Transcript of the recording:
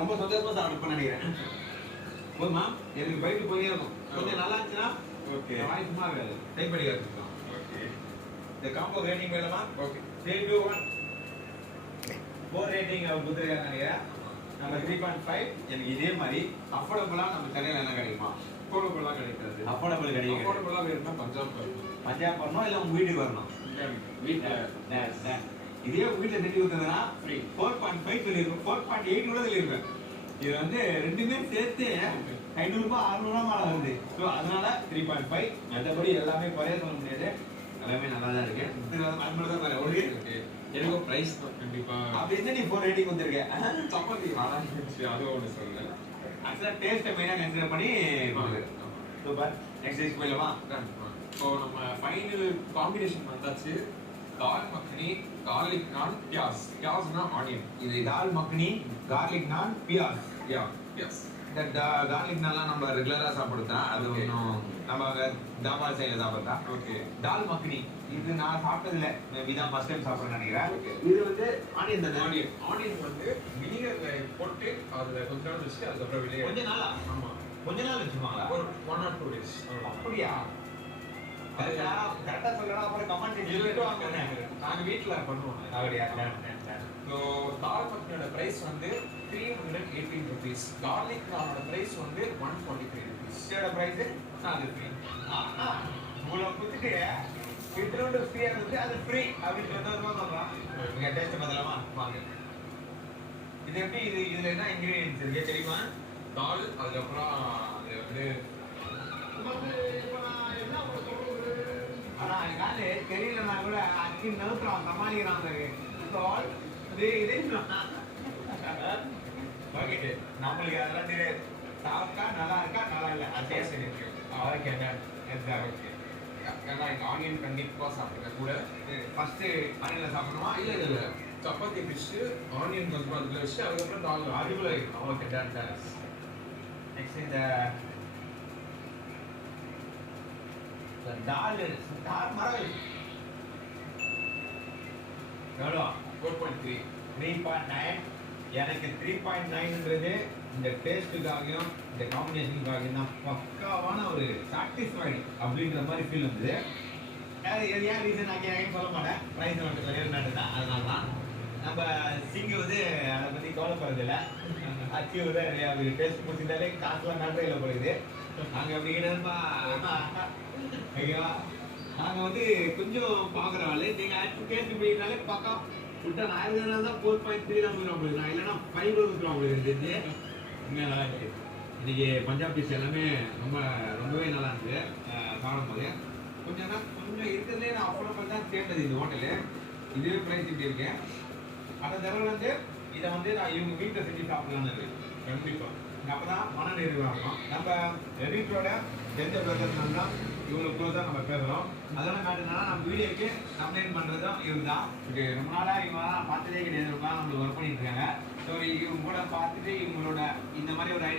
ரொம்ப சந்தோஷமா சாப்பிட்டு நினைக்கிறேன். போதுமா? எனக்கு பைட்டு போயே இருக்கும். கொஞ்சம் நல்லா இருந்துச்சுன்னா ஓகே. வாய் சும்மா இருக்காது. டைப் பண்ணி காட்டுறோம். ஓகே. இந்த காம்போ ரேட்டிங் வேணுமா? ஓகே. 3 to 1. 4 ரேட்டிங் அவர் கொடுத்துருக்காங்க நினைக்கிறேன். நம்ம 3.5. எனக்கு இதே மாதிரி அஃபோர்டபுளா நம்ம சென்னையில் என்ன கிடைக்குமா? அஃபோர்டபுளா கிடைக்காது. அஃபோர்டபுள் கிடைக்கும். அஃபோர்டபுளா வேணும்னா பஞ்சாப் வரணும். பஞ்சாப் வரணும் இல்லை உங்க வீட்டுக்கு வரணும். வீட்டில் இதே வீட்டுல செஞ்சு கொடுத்ததுன்னா ஃப்ரீ 4.5 சொல்லியிருக்கோம். 4.8 கூட சொல்லியிருக்கேன். இது வந்து ரெண்டுமே சேர்த்து 500 ரூபாய் 600 ரூபாய் மேல வருது. ஸோ அதனால 3.5. மற்றபடி எல்லாமே குறைய சொல்ல முடியாது. எல்லாமே நல்லா தான் இருக்கு. அது மட்டும் தான் குறை. இருக்கு. எனக்கு பிரைஸ் தான் கண்டிப்பா. அப்படி இருந்தா நீ 4 ரேட்டிங் கொடுத்துருக்க. சப்பாத்தி நல்லா இருந்துச்சு. அது ஒன்று சொல்லுங்க. ஆக்சுவலா டேஸ்ட்டை மெயினாக கன்சிடர் பண்ணி சூப்பர். நெக்ஸ்ட் டிஷ் போயிடலாமா? இப்போ நம்ம ஃபைனல் காம்பினேஷன் வந்தாச்சு. தால் மக்னி, garlic naan, பியாஸ். பியாஸ்னா ஆனியன். இது தால் மக்னி, garlic naan, பியாஸ். பியாஸ். இந்த garlic நான்லாம் நம்ம ரெகுலரா சாப்பிடுறதா? அது ஒன்றும் நம்ம தாபா சைடில் சாப்பிடுறதா? ஓகே. தால் மக்னி இது நான் சாப்பிட்டதில்ல. மேபி தான் ஃபர்ஸ்ட் டைம் சாப்பிட்றேன்னு நினைக்கிறேன். Okay. இது வந்து ஆனியன் தானே? ஆனியன் வந்து வினிகர்ல போட்டு அதுல கொஞ்ச நாள் வச்சு அதுக்கப்புறம் வெளியே கொஞ்ச நாளா? ஆமா கொஞ்ச நாள் வச்சுருவாங்களா? ஒரு 1 or 2 days. அப்படியா? கரெக்டா சொல்லணும். அப்புறம் கமெண்ட் சொல்லிட்டு வாங்க. நாங்க வீட்ல பண்ணுவோம். அப்படியா? ஸோ தால் மக்னியோட பிரைஸ் வந்து 318 rupees. garlic நானோட பிரைஸ் வந்து 143 rupees. இதோட பிரைஸ் அது ஃப்ரீ. இவ்வளோ கொடுத்துட்டு இட்ரோடு ஃப்ரீயா இருந்து அது ஃப்ரீ அப்படின்னு 20 ரூபா சொல்றான். நீங்க டேஸ்ட் பண்ணலாமா? வாங்க. இது எப்படி? இதுல என்ன இன்கிரிடியன்ஸ் இருக்கு தெரியுமா? தால் அதுக்கப்புறம் அது வந்து ஆனா அதுக்காக தெரியலன்னா கூட அக்கி நிறுத்துறான், சமாளிக்கிறான். தால் இது ஓகே. நம்மளுக்கு அதெல்லாம் தெரியாது. சாப்பிட்டா நல்லா இருக்கா நல்லா இல்லை அது டேஸ்ட் இருக்கு. Okay okay. ஏன்னா எங்க ஆனியன் கண்டிப்பா சாப்பிடுறேன் கூட. ஃபர்ஸ்ட் ஆனியன்ல சாப்பிடணுமா? இல்ல சப்பாத்தி ஃபிஷ் ஆனியன் கொஞ்சம் அதுல வச்சு அதுக்கப்புறம் தால் அதுக்குள்ள ஓகே டன். நெக்ஸ்ட் இந்த தால் மரவள்ளி எவ்வளோ? 4.3. 3.9. எனக்கு 3.9ன்றது இந்த டேஸ்ட்டுக்காகவும் இந்த காம்பினேஷனுக்காகவும் தான் பக்காவான ஒரு சாட்டிஸ்ஃபைடு அப்படின்ற மாதிரி ஃபீல் வந்தது. அது ஏன் ரீசன் நான் சொல்ல மாட்டேன். ப்ரைஸ் மட்டும் வெளியே தான். அதனால தான் நம்ம சிங்கு வந்து அதை பற்றி கவலைப்படுறதில்ல. அச்சீவ் தான் அது டேஸ்ட் பிடிச்சிருந்தாலே காசுலாம் நன்றையில் போகுது. நாங்கள் அப்படி கிட்டப்பா ஐயா நாங்கள் வந்து கொஞ்சம் பார்க்குற ஆள். நீங்கள் டேஸ்ட் பிடிக்கிறாலே பக்கம் விட்டா நான் இருக்கிறதுனால தான் 4.3 தான் கொடுக்குறோம் உங்களுக்கு. நான் இல்லைன்னா 5 கொடுக்குறோம் உங்களுக்கு. தெரிஞ்சு உண்மையாக நல்லா இருக்கு. இன்னைக்கு பஞ்சாப் டிஷ் எல்லாமே ரொம்பவே நல்லா இருந்துச்சு. சாப்பிடும் போது கொஞ்சம் இருக்கிறதுலே நான் அஃபோர்டபுள் தான் தேர்ந்தது இந்த ஹோட்டலு. இதுவே ப்ரைஸ் இப்படி இருக்கேன். அந்த தடவை வந்து இதை வந்து நான் இவங்க வீட்டில் செஞ்சு சாப்பிடலான்னு இருக்கேன். கண்டிப்பா அப்போ தான் மன நிறைவு ஆகணும். நம்ம எடிட்டரோட எந்த பேசுறதுனா இவ்வளோ க்ளோஸாக நம்ம பேசுகிறோம். அதெல்லாம் காட்டுனா நம்ம வீடியோக்கு கம்ப்ளைண்ட் பண்ணுறதும் இவங்க தான். ஓகே ரொம்ப நாளாக இவங்க தான் பார்த்ததே கிடையாது. நம்மளுக்கு ஒர்க் பண்ணிட்டு இருக்காங்க. ஸோ இவங்க கூட பார்த்துட்டு இவங்களோட இந்த மாதிரி ஒரு ஐடியா